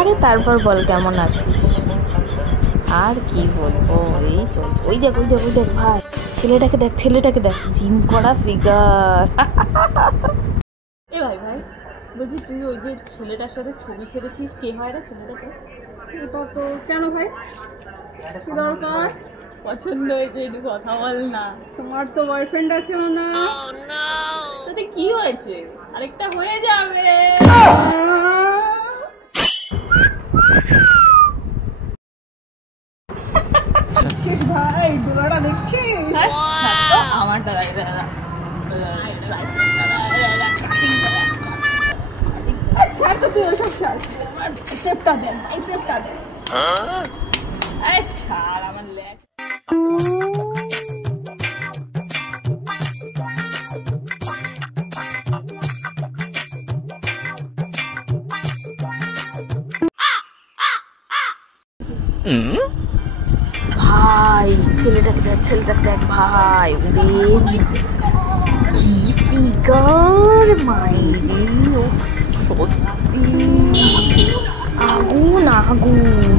আরে তারপর বল কেমন আছিস? আর কি বলবো, এই চল। ওই দেখ ওই দেখ ওই দেখ ভাই, ছেলেটাকে দেখ ছেলেটাকে দেখ, জিম করা ফিগার। এ ভাই ভাই, বলছি তুই ওই যে ছেলেটার সাথে ছবি ছেড়েছিস, কে হয় রে ছেলেটাকে? ওটা তো কেন ভাই, কি দরকার? পছন্দ হয়েছে, একটু কথা বল না। তোমার তো বয়ফ্রেন্ড আছে না? তাতে কি হয়েছে, আরেকটা হয়ে যাবে। ভাই ডোলাটা দেখছিস? আমার দ্বারা ছাড় তো, তুই ওসব ছাড়, সেপটা দেন, এই সেপটা দেন। ছাড় আমার লেগ। ভাই ছেলেটাকে দেখ ভাই, ওরে কি ফিগার মাইরি, ও সত্যি আগুন আগুন।